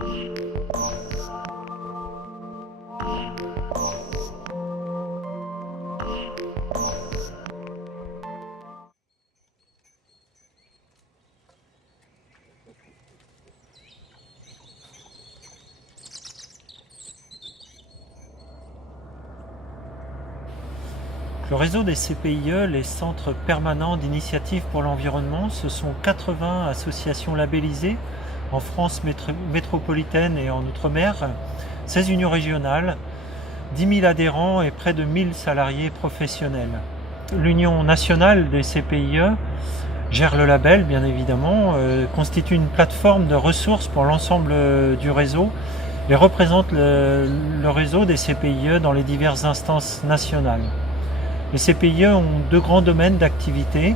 Le réseau des CPIE, les centres permanents d'initiative pour l'environnement, ce sont 80 associations labellisées en France métropolitaine et en Outre-mer, 16 unions régionales, 10 000 adhérents et près de 1000 salariés professionnels. L'Union nationale des CPIE gère le label, bien évidemment, constitue une plateforme de ressources pour l'ensemble du réseau et représente le réseau des CPIE dans les diverses instances nationales. Les CPIE ont deux grands domaines d'activité,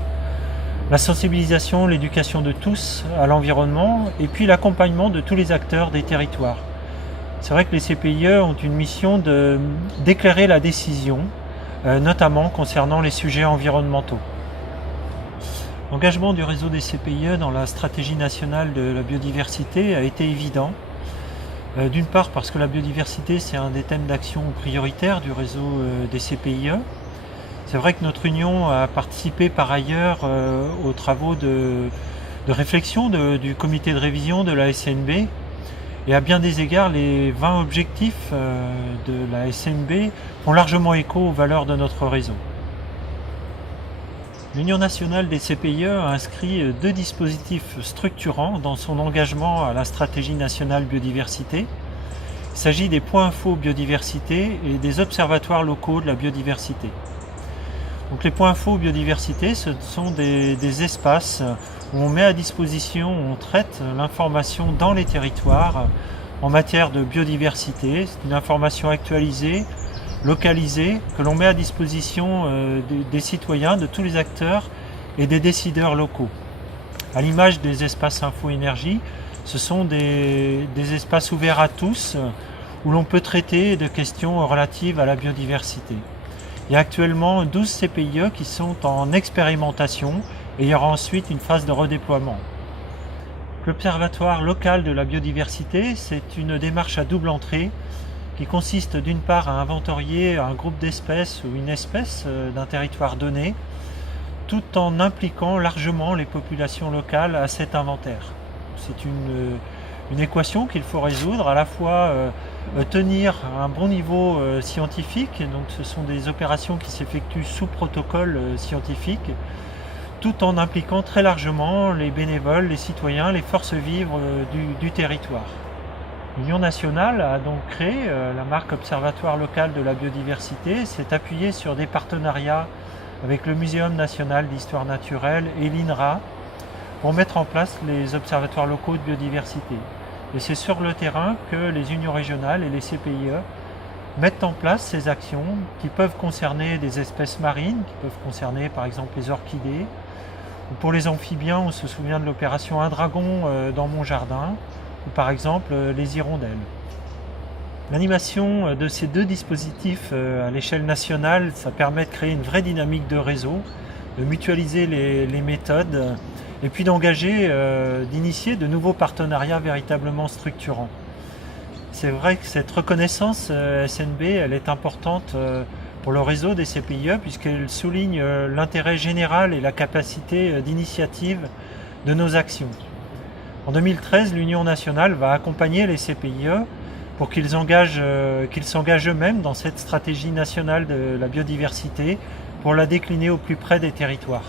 la sensibilisation, l'éducation de tous à l'environnement et puis l'accompagnement de tous les acteurs des territoires. C'est vrai que les CPIE ont une mission d'éclairer la décision, notamment concernant les sujets environnementaux. L'engagement du réseau des CPIE dans la stratégie nationale de la biodiversité a été évident. D'une part parce que la biodiversité c'est un des thèmes d'action prioritaires du réseau des CPIE. C'est vrai que notre union a participé par ailleurs aux travaux de réflexion du comité de révision de la SNB et à bien des égards les 20 objectifs de la SNB font largement écho aux valeurs de notre réseau. L'Union nationale des CPIE a inscrit deux dispositifs structurants dans son engagement à la stratégie nationale biodiversité. Il s'agit des points info biodiversité et des observatoires locaux de la biodiversité. Donc les points info biodiversité, ce sont des espaces où on met à disposition, où on traite l'information dans les territoires en matière de biodiversité. C'est une information actualisée, localisée, que l'on met à disposition des citoyens, de tous les acteurs et des décideurs locaux. À l'image des espaces info-énergie, ce sont des espaces ouverts à tous où l'on peut traiter de questions relatives à la biodiversité. Il y a actuellement 12 CPIE qui sont en expérimentation et il y aura ensuite une phase de redéploiement. L'Observatoire local de la biodiversité, c'est une démarche à double entrée qui consiste d'une part à inventorier un groupe d'espèces ou une espèce d'un territoire donné, tout en impliquant largement les populations locales à cet inventaire. C'est une équation qu'il faut résoudre, à la fois tenir un bon niveau scientifique, donc ce sont des opérations qui s'effectuent sous protocole scientifique, tout en impliquant très largement les bénévoles, les citoyens, les forces vives du territoire. L'Union nationale a donc créé la marque Observatoire local de la biodiversité, s'est appuyée sur des partenariats avec le Muséum national d'histoire naturelle et l'INRA pour mettre en place les observatoires locaux de biodiversité. Et c'est sur le terrain que les unions régionales et les CPIE mettent en place ces actions qui peuvent concerner des espèces marines, qui peuvent concerner par exemple les orchidées, ou pour les amphibiens, on se souvient de l'opération Un Dragon dans mon jardin, ou par exemple les hirondelles. L'animation de ces deux dispositifs à l'échelle nationale, ça permet de créer une vraie dynamique de réseau, de mutualiser les méthodes et puis d'engager, d'initier de nouveaux partenariats véritablement structurants. C'est vrai que cette reconnaissance SNB, elle est importante pour le réseau des CPIE puisqu'elle souligne l'intérêt général et la capacité d'initiative de nos actions. En 2013, l'Union nationale va accompagner les CPIE pour qu'ils s'engagent eux-mêmes dans cette stratégie nationale de la biodiversité pour la décliner au plus près des territoires.